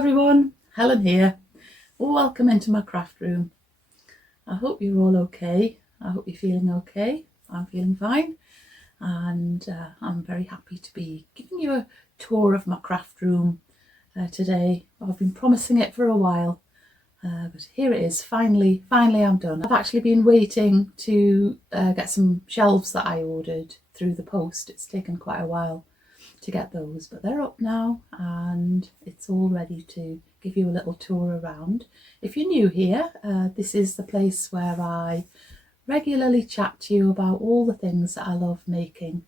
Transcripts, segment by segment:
everyone, Helen here. Welcome into my craft room. I hope you're all okay. I hope you're feeling okay. I'm feeling fine, and I'm very happy to be giving you a tour of my craft room today. I've been promising it for a while, but here it is. Finally I'm done. I've actually been waiting to get some shelves that I ordered through the post. It's taken quite a while to get those, but they're up now and it's all ready to give you a little tour around. If you're new here, this is the place where I regularly chat to you about all the things that I love making.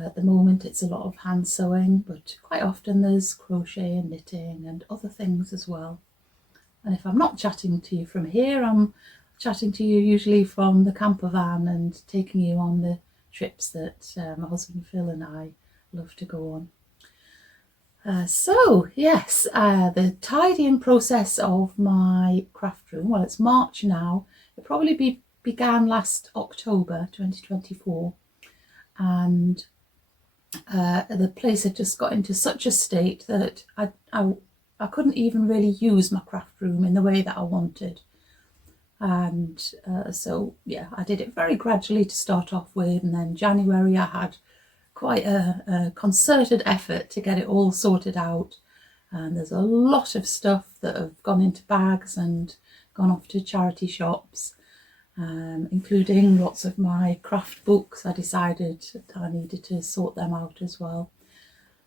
At the moment it's a lot of hand sewing, but quite often there's crochet and knitting and other things as well. And if I'm not chatting to you from here, I'm chatting to you usually from the camper van and taking you on the trips that my husband Phil and I love to go on. The tidying process of my craft room, well, it's March now. It probably began last October 2024, and the place had just got into such a state that I couldn't even really use my craft room in the way that I wanted. And I did it very gradually to start off with, and then January I had quite a concerted effort to get it all sorted out, and there's a lot of stuff that have gone into bags and gone off to charity shops, including lots of my craft books. I decided that I needed to sort them out as well.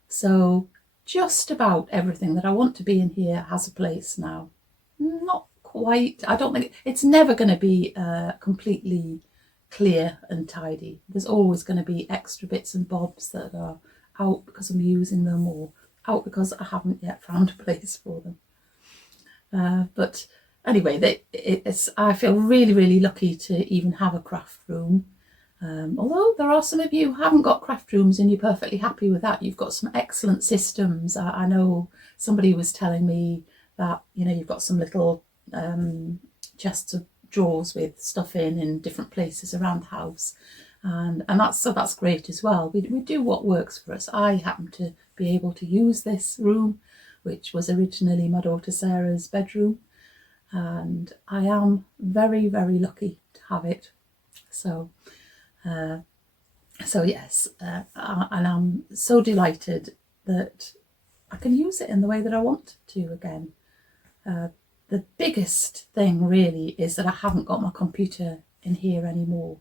So just about everything that I want to be in here has a place now. Not quite, I don't think it's never going to be completely clear and tidy. There's always going to be extra bits and bobs that are out because I'm using them, or out because I haven't yet found a place for them. But anyway, I feel really lucky to even have a craft room. Although there are some of you who haven't got craft rooms and you're perfectly happy with that. You've got some excellent systems. I know somebody was telling me that, you've got some little chests of drawers with stuff in different places around the house, and that's great as well. We do what works for us. I happen to be able to use this room, which was originally my daughter Sarah's bedroom, and I am very lucky to have it. And I'm so delighted that I can use it in the way that I want to again. The biggest thing really is that I haven't got my computer in here anymore.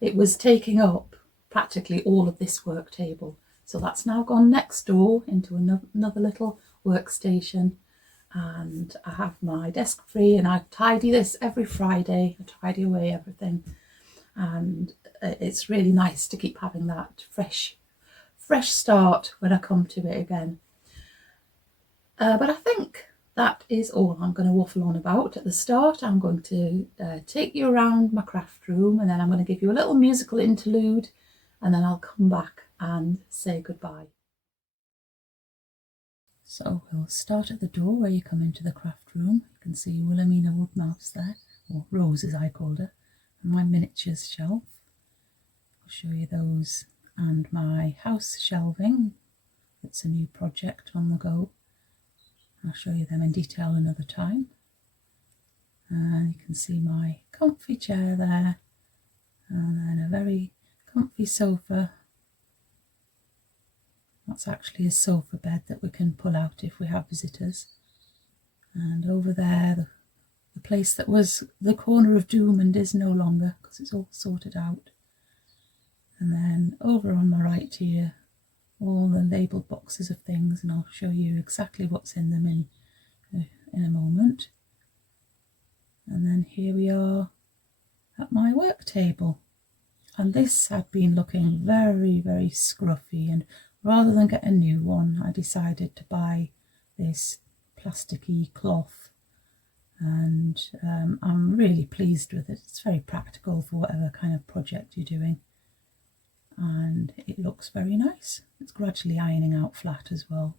It was taking up practically all of this work table. So that's now gone next door into another little workstation, and I have my desk free, and I tidy this every Friday. I tidy away everything, and it's really nice to keep having that fresh start when I come to it again. But I think that is all I'm going to waffle on about at the start. I'm going to take you around my craft room, and then I'm going to give you a little musical interlude, and then I'll come back and say goodbye. So we'll start at the door where you come into the craft room. You can see Wilhelmina wood mouse there, or Rose as I called her, and my miniatures shelf. I'll show you those, and my house shelving. It's a new project on the go. I'll show you them in detail another time. And you can see my comfy chair there, and then a very comfy sofa. That's actually a sofa bed that we can pull out if we have visitors. And over there, the place that was the corner of doom and is no longer, because it's all sorted out. And then over on my right here, all the labelled boxes of things, and I'll show you exactly what's in them in a moment. And then here we are at my work table, and this had been looking very scruffy, and rather than get a new one I decided to buy this plasticky cloth, and I'm really pleased with it. It's very practical for whatever kind of project you're doing, and it looks very nice. It's gradually ironing out flat as well.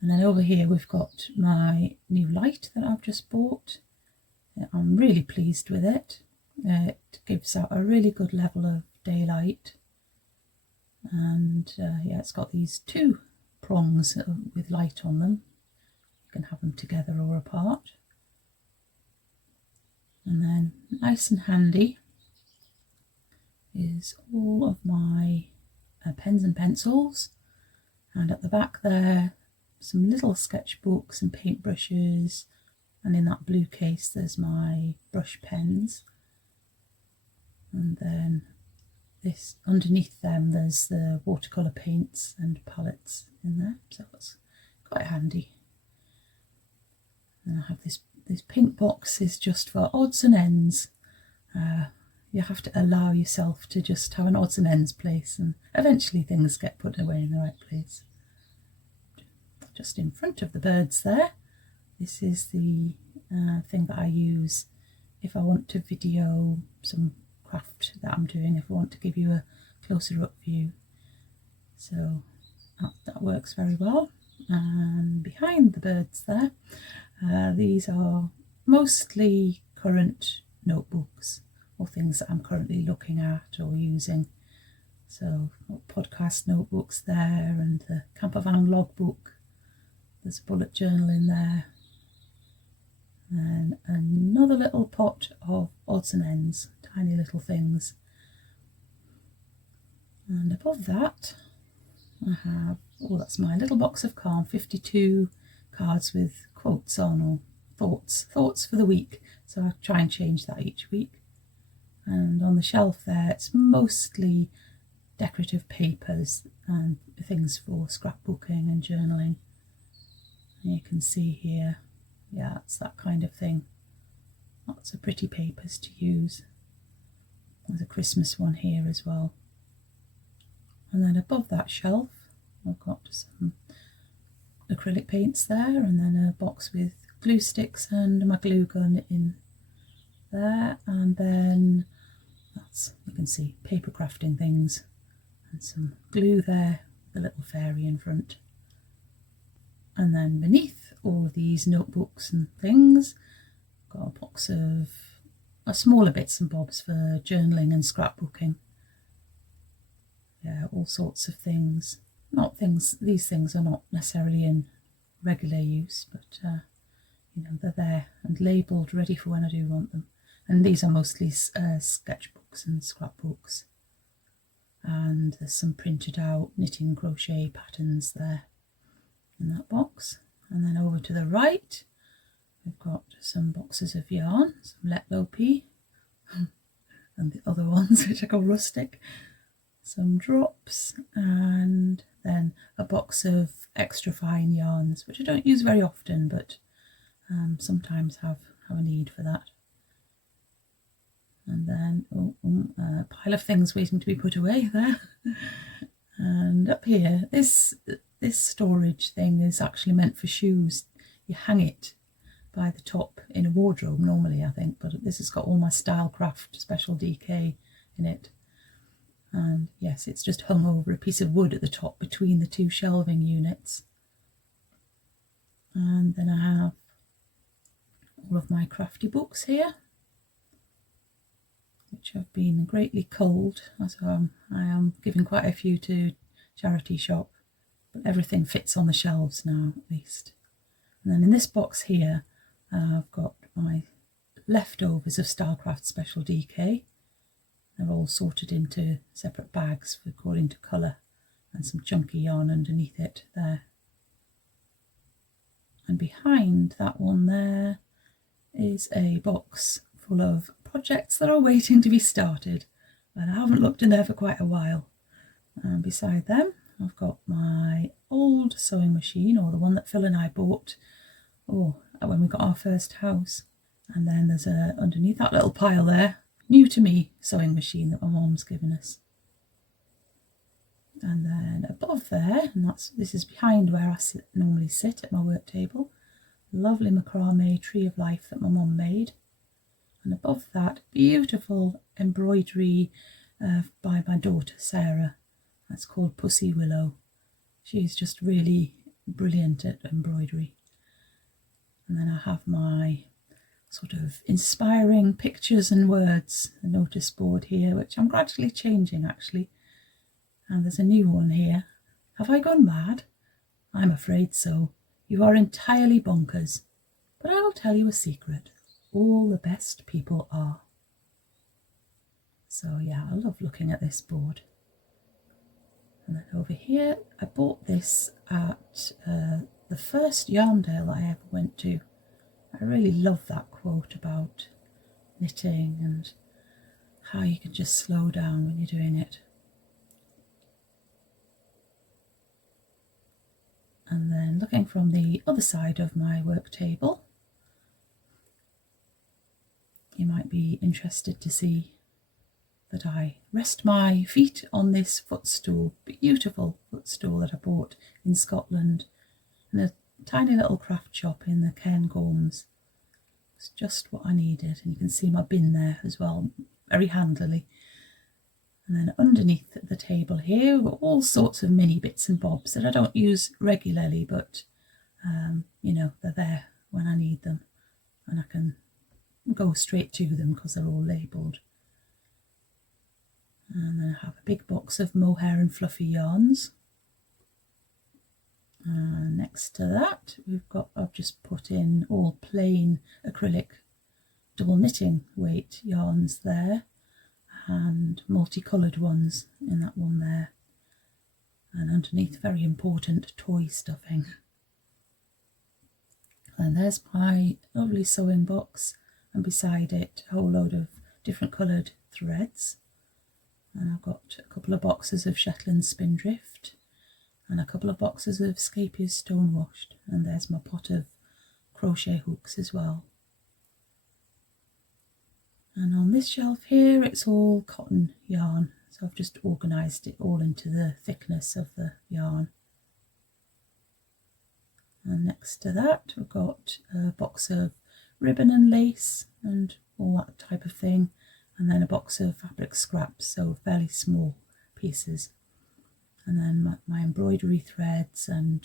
And then over here we've got my new light that I've just bought. I'm really pleased with it. It gives out a really good level of daylight, and it's got these two prongs with light on them, can have them together or apart. And then nice and handy is all of my pens and pencils, and at the back there some little sketchbooks and paintbrushes, and in that blue case there's my brush pens, and then this underneath them there's the watercolour paints and palettes in there, so that's quite handy. And I have this pink box is just for odds and ends. You have to allow yourself to just have an odds and ends place, and eventually things get put away in the right place. Just in front of the birds there, this is the thing that I use if I want to video some craft that I'm doing, if I want to give you a closer up view. So that works very well. And behind the birds there, these are mostly current notebooks or things that I'm currently looking at or using. So podcast notebooks there, and the campervan logbook. There's a bullet journal in there. And another little pot of odds and ends, tiny little things. And above that I have, that's my little box of calm, 52 cards with quotes on, or thoughts for the week. So I try and change that each week. And on the shelf there, it's mostly decorative papers and things for scrapbooking and journaling. And you can see here, yeah, it's that kind of thing. Lots of pretty papers to use. There's a Christmas one here as well. And then above that shelf, I've got some acrylic paints there, and then a box with glue sticks and my glue gun in there, and then you can see paper crafting things and some glue there, the little fairy in front. And then beneath all of these notebooks and things, got a box of smaller bits and bobs for journaling and scrapbooking. Yeah, all sorts of things. These things are not necessarily in regular use, but they're there and labelled, ready for when I do want them. And these are mostly sketchbooks and scrapbooks. And there's some printed out knitting crochet patterns there in that box. And then over to the right, we've got some boxes of yarn, some Letlopi, and the other ones which I call rustic, some drops, and then a box of extra fine yarns, which I don't use very often, but sometimes have a need for that. And then a pile of things waiting to be put away there. And up here, this storage thing is actually meant for shoes. You hang it by the top in a wardrobe normally, I think, but this has got all my Stylecraft special DK in it. And yes, it's just hung over a piece of wood at the top between the two shelving units. And then I have all of my crafty books here, which have been greatly culled, as I am giving quite a few to charity shop, but everything fits on the shelves now at least. And then in this box here, I've got my leftovers of Stylecraft Special DK. They're all sorted into separate bags according to colour, and some chunky yarn underneath it there. And behind that one there is a box full of projects that are waiting to be started, and I haven't looked in there for quite a while. And beside them I've got my old sewing machine, or the one that Phil and I bought when we got our first house. And then there's underneath that little pile there, new to me sewing machine that my mum's given us. And then above there, and this is behind where I normally sit at my work table, lovely macrame tree of life that my mum made. And above that, beautiful embroidery by my daughter Sarah. That's called Pussy Willow. She's just really brilliant at embroidery. And then I have my sort of inspiring pictures and words, a notice board here, which I'm gradually changing actually. And there's a new one here. Have I gone mad? I'm afraid so. You are entirely bonkers. But I will tell you a secret. All the best people are. So yeah, I love looking at this board. And then over here, I bought this at the first yarn sale I ever went to. I really love that quote about knitting and how you can just slow down when you're doing it. And then looking from the other side of my work table, you might be interested to see that I rest my feet on this footstool, beautiful footstool that I bought in Scotland in a tiny little craft shop in the Cairngorms. It's just what I needed, and you can see my bin there as well, very handily. And then underneath the table here, we've got all sorts of mini bits and bobs that I don't use regularly, but you know, they're there when I need them, and I can go straight to them because they're all labelled. And then I have a big box of mohair and fluffy yarns. Next to that, I've just put in all plain acrylic double knitting weight yarns there, and multicoloured ones in that one there. And underneath, very important, toy stuffing. And there's my lovely sewing box, and beside it a whole load of different coloured threads. And I've got a couple of boxes of Shetland Spindrift and a couple of boxes of Scapier's Stone Washed, and there's my pot of crochet hooks as well. And on this shelf here, it's all cotton yarn, so I've just organised it all into the thickness of the yarn. And next to that, we've got a box of ribbon and lace and all that type of thing, and then a box of fabric scraps, so fairly small pieces. And then my embroidery threads and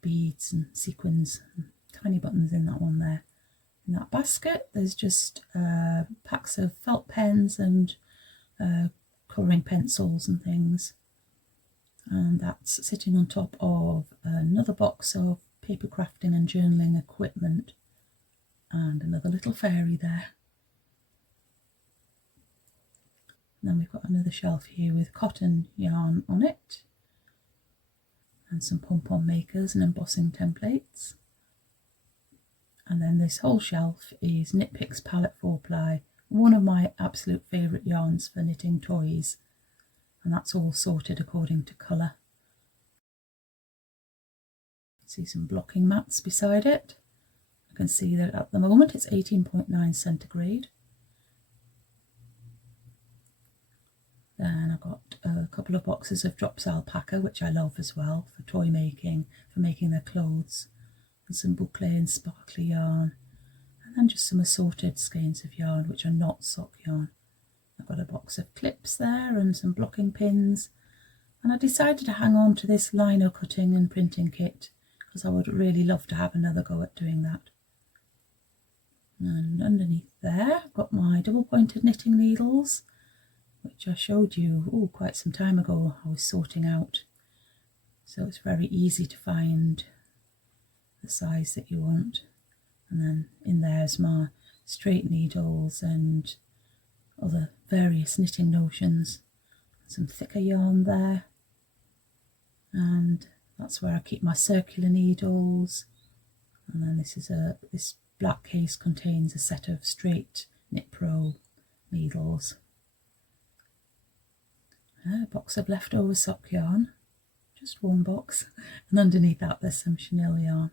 beads and sequins and tiny buttons in that one there. In that basket, there's just packs of felt pens and colouring pencils and things. And that's sitting on top of another box of paper crafting and journaling equipment, and another little fairy there. And then we've got another shelf here with cotton yarn on it, and some pom-pom makers and embossing templates. And then this whole shelf is Knit Picks Palette 4-ply, one of my absolute favourite yarns for knitting toys. And that's all sorted according to colour. See some blocking mats beside it. I can see that at the moment it's 18.9 centigrade. Then I've got a couple of boxes of Drops Alpaca, which I love as well, for toy making, for making their clothes, and some boucle and sparkly yarn, and then just some assorted skeins of yarn which are not sock yarn. I've got a box of clips there and some blocking pins, and I decided to hang on to this lino cutting and printing kit because I would really love to have another go at doing that. And underneath there I've got my double pointed knitting needles, which I showed you quite some time ago. I was sorting out, so it's very easy to find the size that you want. And then in there's my straight needles and other various knitting notions, some thicker yarn there, and that's where I keep my circular needles. And then this black case contains a set of straight Knit Pro needles. A box of leftover sock yarn, just one box, and underneath that there's some chenille yarn.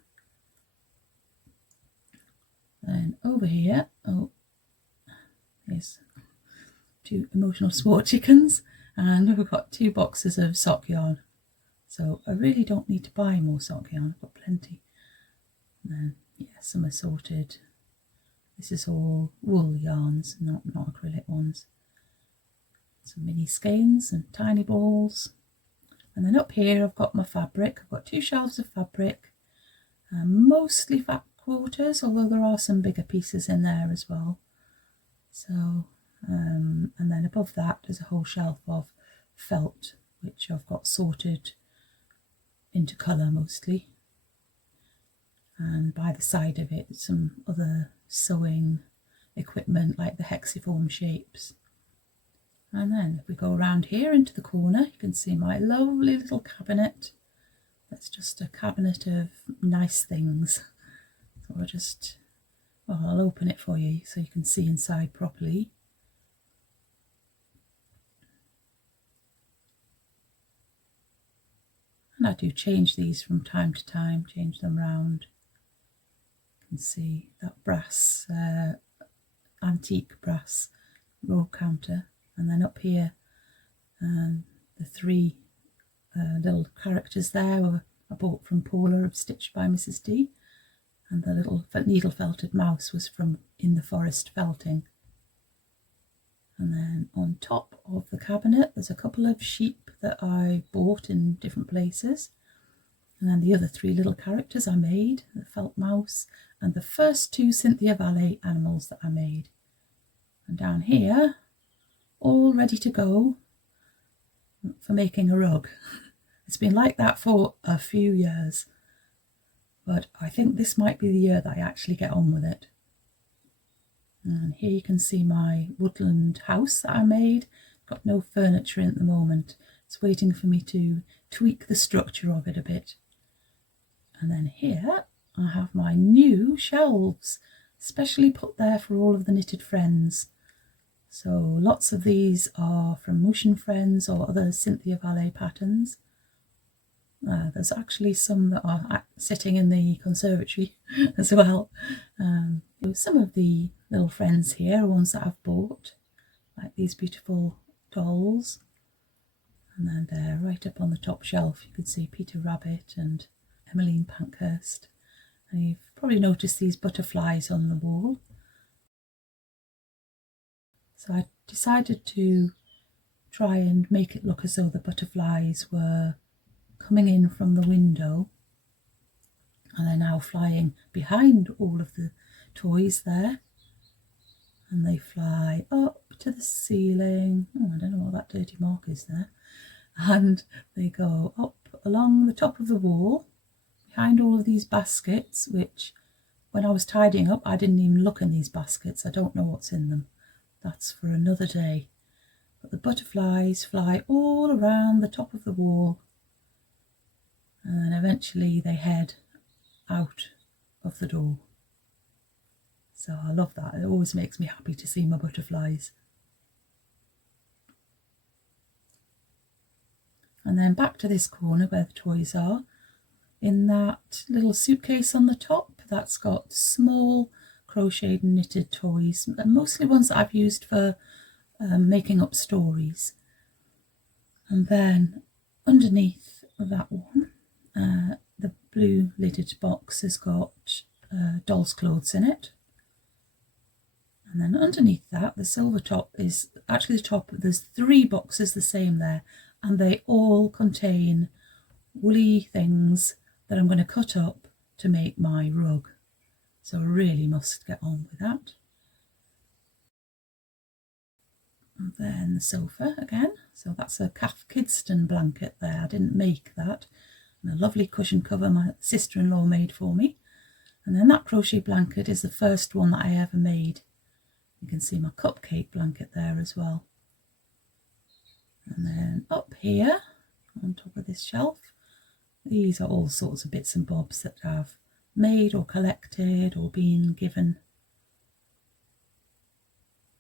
Then over here, here's two emotional sport chickens, and we've got 2 boxes of sock yarn. So I really don't need to buy more sock yarn, I've got plenty. And then, yeah, some assorted. This is all wool yarns, not acrylic ones. Some mini skeins and tiny balls. And then up here I've got my fabric. I've got 2 shelves of fabric, mostly fat quarters, although there are some bigger pieces in there as well. So, and then above that there's a whole shelf of felt, which I've got sorted into colour mostly. and by the side of it some other sewing equipment like the hexiform shapes. And then if we go around here into the corner, you can see my lovely little cabinet. That's just a cabinet of nice things. So I'll open it for you so you can see inside properly. And I do change these from time to time, change them round. You can see that brass, antique brass row counter. And then up here, the three little characters there I bought from Paula of Stitched by Mrs. D. And the little needle felted mouse was from In the Forest Felting. And then on top of the cabinet there's a couple of sheep that I bought in different places. And then the other three little characters I made, the felt mouse and the first two Cynthia Valley animals that I made. And down here, all ready to go for making a rug. It's been like that for a few years, but I think this might be the year that I actually get on with it. And here you can see my woodland house that I made. Got no furniture in at the moment. It's waiting for me to tweak the structure of it a bit. And then here I have my new shelves, specially put there for all of the knitted friends. So lots of these are from Motion Friends or other Cynthia Valley patterns. There's actually some that are sitting in the conservatory as well. Some of the little friends here are ones that I've bought, like these beautiful dolls. And then there, right up on the top shelf, you can see Peter Rabbit and Emmeline Pankhurst. And you've probably noticed these butterflies on the wall. So I decided to try and make it look as though the butterflies were coming in from the window and they're now flying behind all of the toys there, and they fly up to the ceiling. I don't know what that dirty mark is there. And they go up along the top of the wall behind all of these baskets, which when I was tidying up I didn't even look in these baskets. I don't know what's in them. That's for another day. But the butterflies fly all around the top of the wall, and then eventually they head out of the door. So I love that. It always makes me happy to see my butterflies. And then back to this corner where the toys are. In that little suitcase on the top, that's got small crocheted and knitted toys, mostly ones that I've used for making up stories. And then underneath that one, the blue lidded box has got doll's clothes in it. And then underneath that, the silver top is actually the top. There's three boxes the same there, and they all contain woolly things that I'm going to cut up to make my rug. So I really must get on with that. And then the sofa again. So that's a calf kidston blanket there. I didn't make that. And a lovely cushion cover my sister-in-law made for me. And then that crochet blanket is the first one that I ever made. You can see my cupcake blanket there as well. And then up here on top of this shelf, these are all sorts of bits and bobs that I've made or collected or been given.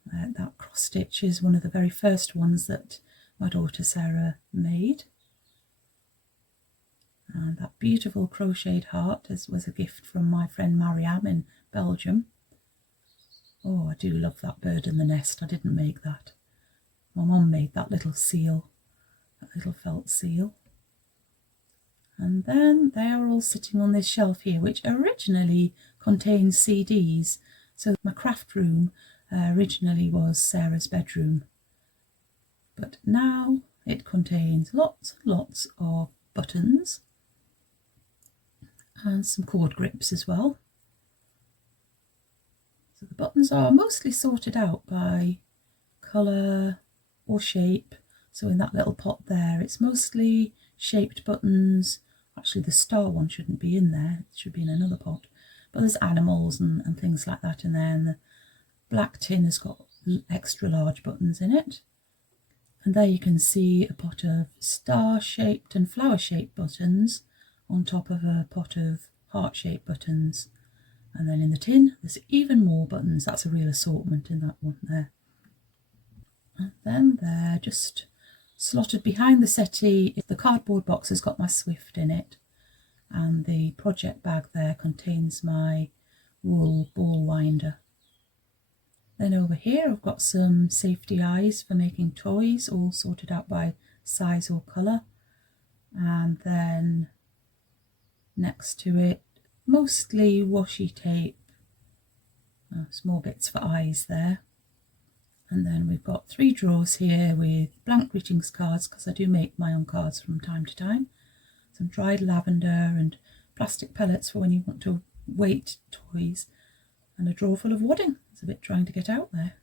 That cross stitch is one of the very first ones that my daughter Sarah made. And that beautiful crocheted heart was a gift from my friend Mariam in Belgium. Oh, I do love that bird in the nest. I didn't make that. My mum made that little seal, that little felt seal. And then they are all sitting on this shelf here, which originally contains CDs. So my craft room originally was Sarah's bedroom. But now it contains lots and lots of buttons and some cord grips as well. So the buttons are mostly sorted out by colour or shape. So in that little pot there, it's mostly shaped buttons. Actually, the star one shouldn't be in there. It should be in another pot. But there's animals and things like that in there. And the black tin has got extra large buttons in it. And there you can see a pot of star-shaped and flower-shaped buttons on top of a pot of heart-shaped buttons. And then in the tin, there's even more buttons. That's a real assortment in that one there. And then there, just slotted behind the settee, the cardboard box has got my Swift in it. And the project bag there contains my wool ball winder. Then over here I've got some safety eyes for making toys, all sorted out by size or colour. And then next to it, mostly washi tape, small bits for eyes there. And then we've got 3 drawers here with blank greetings cards, because I do make my own cards from time to time. Some dried lavender and plastic pellets for when you want to weight toys, and a drawer full of wadding. It's a bit trying to get out there.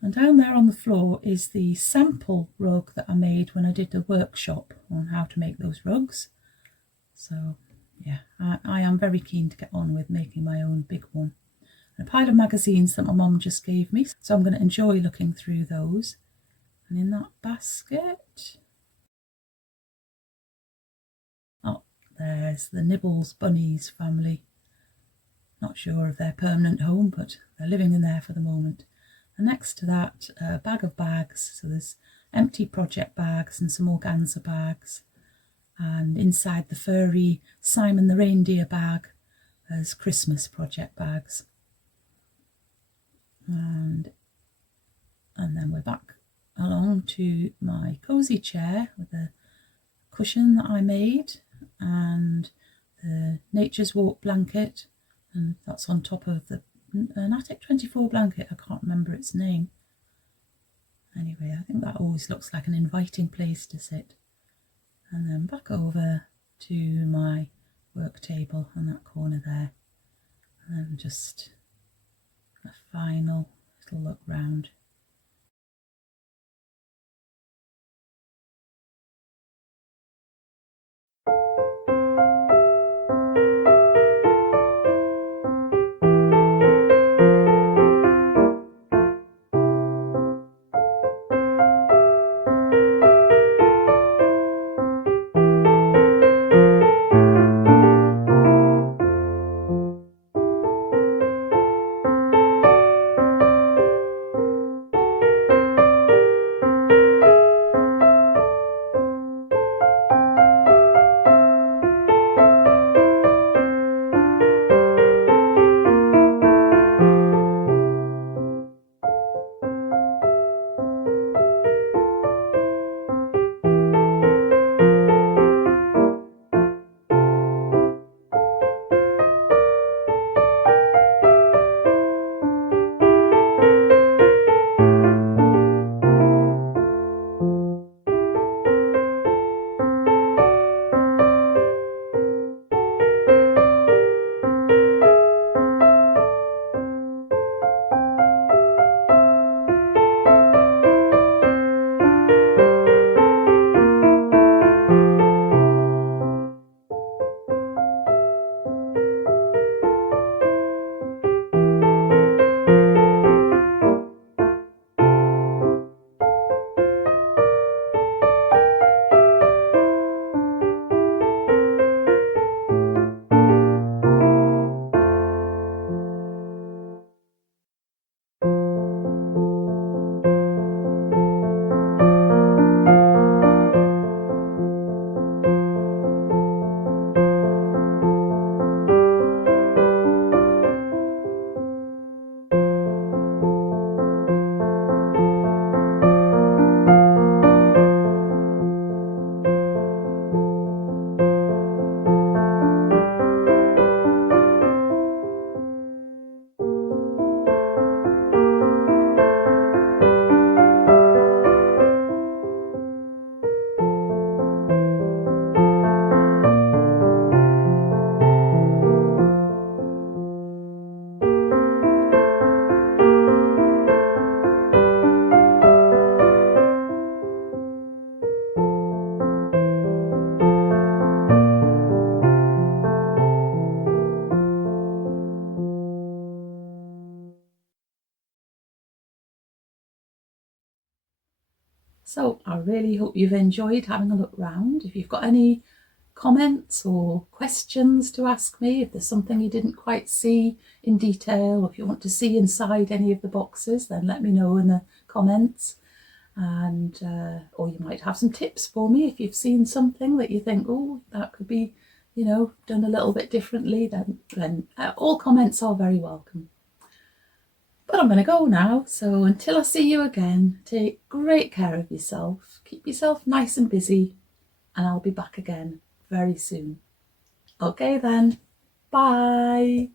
And down there on the floor is the sample rug that I made when I did the workshop on how to make those rugs. So yeah, I am very keen to get on with making my own big one. And a pile of magazines that my mum just gave me, so I'm going to enjoy looking through those. And in that basket, oh, there's the Nibbles Bunnies family. Not sure of their permanent home, but they're living in there for the moment. And next to that, a bag of bags. So there's empty project bags and some organza bags. And inside the furry Simon the Reindeer bag, there's Christmas project bags. And then we're back along to my cosy chair with the cushion that I made and the Nature's Walk blanket. And that's on top of an Attic 24 blanket. I can't remember its name. Anyway, I think that always looks like an inviting place to sit. And then back over to my work table on that corner there. And then just a final little look round. So I really hope you've enjoyed having a look round. If you've got any comments or questions to ask me, if there's something you didn't quite see in detail, or if you want to see inside any of the boxes, then let me know in the comments. And or you might have some tips for me if you've seen something that you think, oh, that could be, done a little bit differently. Then all comments are very welcome. But I'm going to go now, so until I see you again, take great care of yourself, keep yourself nice and busy, and I'll be back again very soon. Okay then, bye.